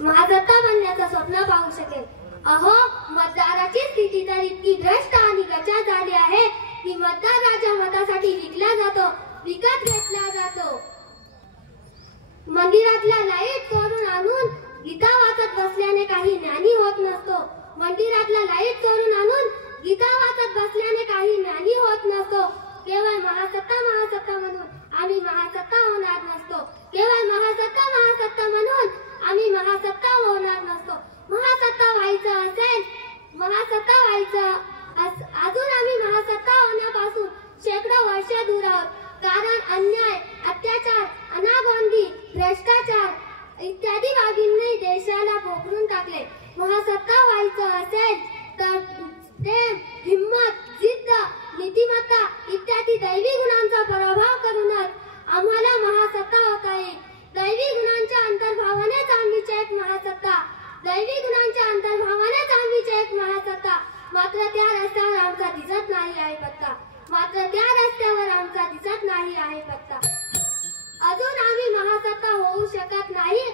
महासत्ता बनण्याचं स्वप्न पाहू शकेल. अहो, मतदाराची स्थिती तर इतकी भ्रष्ट आणि गचा झाली आहे की मतदाराच्या मतासाठी विकला जातो, विकत घेतला जातो. मंदिरातल्या लाईट चोरून आणून गीता वाचत बसल्याने काही ज्ञानी होत नसतो. मंदिरातल्या लाईट चोरून आणून गीता वाचत बसल्याने काही ज्ञानी होत नसतो. केवळ महासत्ता महासत्ता म्हणून आम्ही महासत्ता होणार नसतो. केवळ महासत्ता महासत्ता म्हणून आम्ही महासत्ता होणार नसतो. महासत्ता व्हायचं असेल, महासत्ता व्हायचं अजून आम्ही महासत्ता होण्यापासून शेकडो वर्ष दूर आहोत. कारण अन्याय, अत्याचार, अनागोंदी, भ्रष्टाचार इत्यादी बाबींनी देशाला पोखरून टाकले. महासत्ता व्हायचं असेल तर प्रेम, हिम्मत, जिद्द, नीतिमत्ता इत्यादी दैवी गुणांचा पराभव करूनच आम्हाला महासत्ता होता येईल. दैवी गुणांच्या अंतर्भावानेच आम्हीच एक महासत्ता, दैवी गुणांच्या अंतर्भावानेच आम्हीच एक महासत्ता. मात्र त्या रस्त्यावर आमचा दिसत नाही आहे पत्ता. मात्र त्या रस्त्यावर आमचा दिसत नाही आहे पत्ता. अजून आम्ही महासत्ता होऊ शकत नाही